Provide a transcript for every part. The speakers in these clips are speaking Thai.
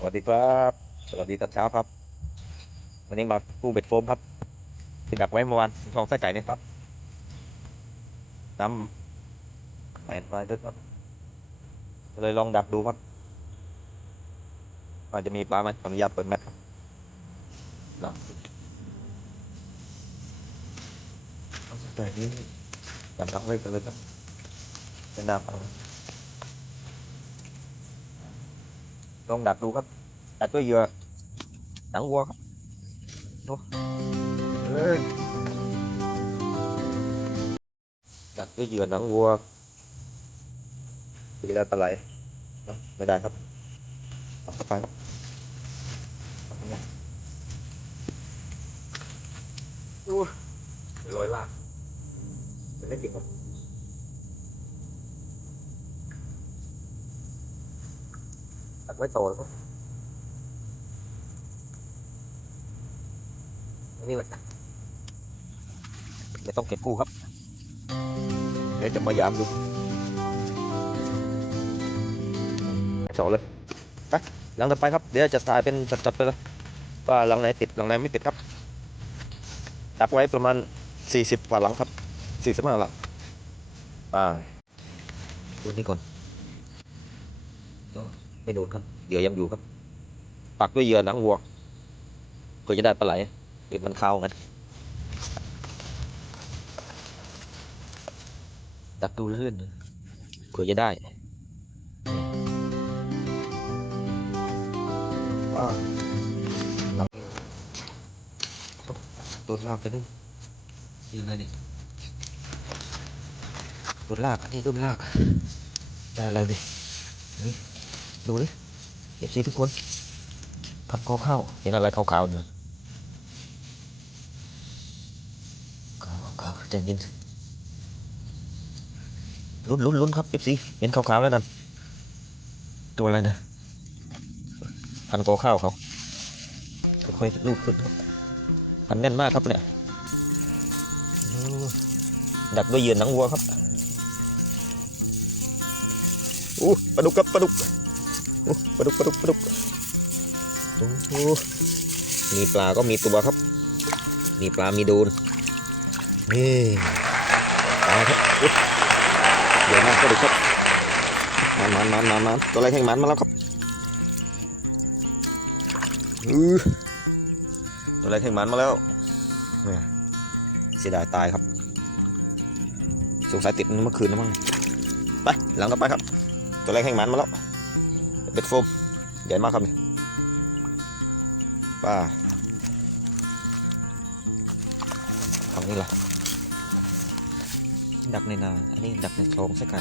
สวัสดีครับ สวัสดีตอนเช้าครับ วันนี้มาปูเบ็ดโฟมครับที่ดักไว้เมื่อวานคลองไส้ไก่นี่ครับน้ำแหวนมาด้วยครับเลยลองดักดูครับอาจจะมีปลาไหมขออนุญาตเปิดแมทครับดักเอาไส้ไก่นี้ดักดักไว้กันเลยครับเป็นหน้าฟังลอ งดักดูครับดักด้วยเหยื่อหนังวัวครับดูเอ้ยดักด้วยเหยื่อหนังวัวตีได้ปลาไหลเอ้าไม่ได้ครับตัดเข้าไปค รับตัดเข้าไปดูลอยลากเป็นเล่นจริงครับดักไว้โตแล้วนี่แหละต้องเก็บกู้ครับ เดี๋ยวจะมายามดูโฉเลยไปหลังต่อไปครับ เดี๋ยวจะถ่ายเป็นจัดๆไปเลยว่าหลังไหนติดหลังไหนไม่ติดครับดักไว้ประมาณ 40กว่าหลังครับ 45หลังไปดูนี่ก่อน ไม่โดนครับเหยื่อยังอยู่ครับ ปักด้วยเหยื่อหนังวัวเพื่อจะได้ปลาไหลเดี๋ยวมันเข้ากันดักดูลื่นเผื่อจะได้ว้าวหลังตัวลากไปนึงยังไงนี่ตัวลากอันนี้ตัวลากได้อะไรดิ ดูดิเอฟซีทุกคนพันคอข้าวเห็นอะไรขาวๆอยู่ขาวขาวใจเย็นลุ้นลุ้นลุ้นครับเอฟซีเห็นขาวๆแล้วนั่นตัวอะไรนะพันกอข้าวเขาค่อยๆลูบขึ้นครับพันแน่นมากครับเนี่ยดักด้วยเหยื่อหนังวัวครับอู้ปลาดุกครับปลาดุก อู้ปลาดุกปลาดุกปลาดุกโอ้โหมีปลาก็มีตัวครับ มีปลา มีโดน นี่ปลาครับเดี๋ยวมาก็ดูครับมันมันมันมันมันตัวอะไรแข่งมันมาแล้วครับอือตัวอะไรแข่งมันมาแล้วเนี่ยเสียดายตายครับ สงสัยติดเมื่อคืนนะมั้งไป หลังต่อไปครับ ตัวอะไรแข่งมันมาแล้ว บ็ดโฟมใหญ่มากครับนี่ป้าฝั่งนี้ล่ะ ดักในนา อันนี้ดักในคลองสักไก่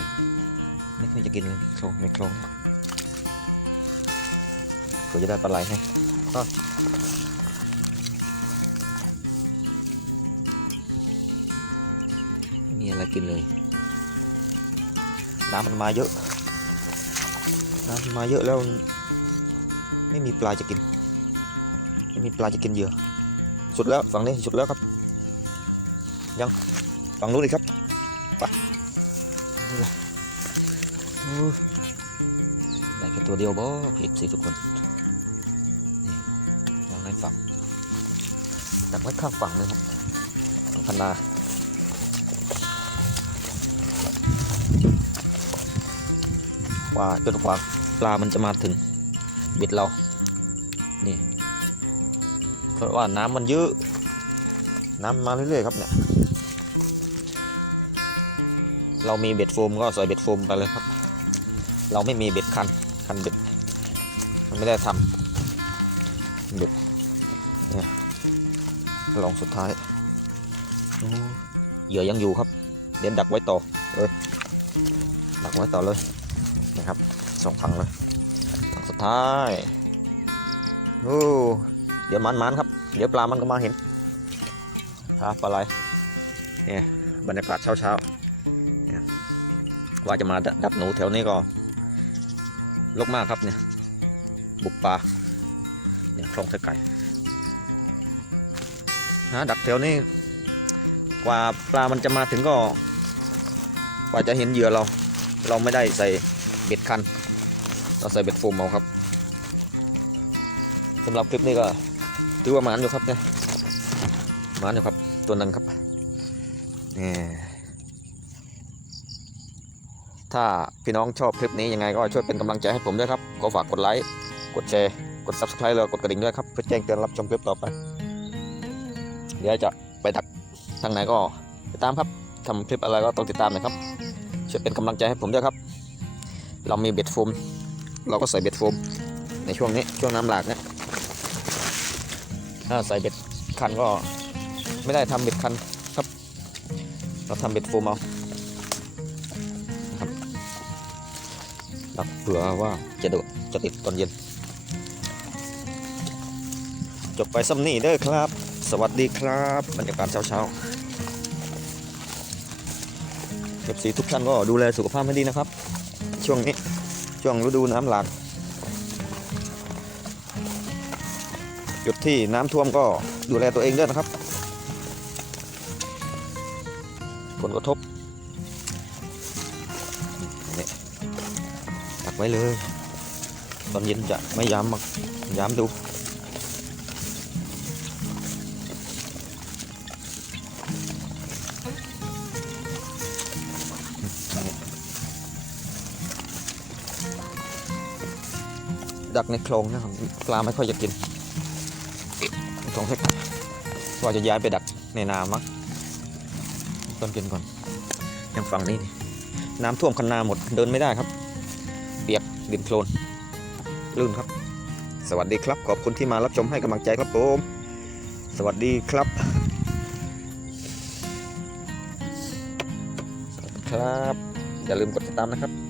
ไม่ค่อยจะกินเลยคลองในคลองเผื่อจะได้ปลาไหลให้อ้าวไม่มีอะไรกินเลย น้ำมันมาเยอะ น้ำมันมาเยอะแล้วไม่มีปลาจะกิน ไม่มีปลาจะกินเยื่อสุดแล้วฝั่งนี้สุดแล้วครับ ยังฝั่งนู้นอีกครับนี่แหละได้แค่ตัวเดียวบ่ผิดสิทุกคนนี่ยังในฝั่งดักไว้ข้างฝั่งเลยครับฝั่งพันนาว่าจนกว่า ปลามันจะมาถึงเบ็ดเรา นี่ เพราะว่าน้ำมันเยอะ น้ำมาเรื่อยๆครับเนี่ย เรามีเบ็ดโฟมก็ใส่เบ็ดโฟมไปเลยครับ เราไม่มีเบ็ดคัน คันเบ็ด มันไม่ได้ทำเบ็ดเนี่ยลองสุดท้ายเหยื่อยังอยู่ครับ เดี๋ยวดักไว้ต่อเลยดักไว้ต่อเลยนะครับ สองฝั่งเลยฝั่งสุดท้ายโอ้เดี๋ยวมันมันครับ เดี๋ยวปลามันก็มาเห็นครับปลาไหลเนี่ยบรรยากาศเช้าเช้าว่าจะมาดับหนูแถวนี้ก็ลกมากครับเนี่ย บุกป่าเนี่ยคลองไส้ไก่หาดักแถวนี้กว่าปลามันจะมาถึงก็ กว่าจะเห็นเหยื่อเรา เราไม่ได้ใส่เบ็ดคันาใส่เบ็ดโฟมเอาครับสำหรับคลิปนี้ก็ถือว่าหมานอยู่ครับเนี่ยหมานอยู่ครับตัวหนึงครับนี่ถ้าพี่น้องชอบคลิปนี้ยังไงก็ช่วยเป็นกำลังใจให้ผมด้วยครับ ก็ฝากกดไลค์ กดแชร์ กด subscribe แล้วกดกระดิ่งด้วยครับ เพื่อแจ้งเตือนรับชมคลิปต่อไป เดี๋ยวจะไปดักทางไหนก็ติดตามครับทำคลิปอะไรก็ต้องติดตามนะครับช่วยเป็นกำลังใจให้ผมด้วยครับ เรามีเบ็ดโฟม เราก็ใส่เบ็ดโฟมในช่วงนี้ช่วงน้ำหลากเนี่ยถ้าใส่เบ็ดคันก็ไม่ได้ทำเบ็ดคันครับ เราทำเบ็ดโฟมเอาครับดักเผื่อว่าจะโดดจะติดตอนเย็น จบไปซ้ำนี่เด้อครับ สวัสดีครับบรรยากาศเช้าๆเก็บสีทุกท่านก็ดูแลสุขภาพให้ดีนะครับ ช่วงนี้ ช่วงฤดูน้ำหลากจุดที่น้ำท่วมก็ดูแลตัวเองด้วยนะครับ ผลกระทบนี่ตักไว้เลย ตอนเย็นจะไม่ย้ำมากย้ำดู ดักในคลองนะครับปลาไม่ค่อยจะกินคลองแค่ว่าจะย้ายไปดักในนามั้งต้นกินก่อนยังฝั่งนี้นี่น้ำท่วมคันนาหมดเดินไม่ได้ครับ เปียกดินโคลนลื่นครับ สวัสดีครับ ขอบคุณที่มารับชมให้กำลังใจครับผมสวัสดีครับครับ อย่าลืมกดติดตามนะครับ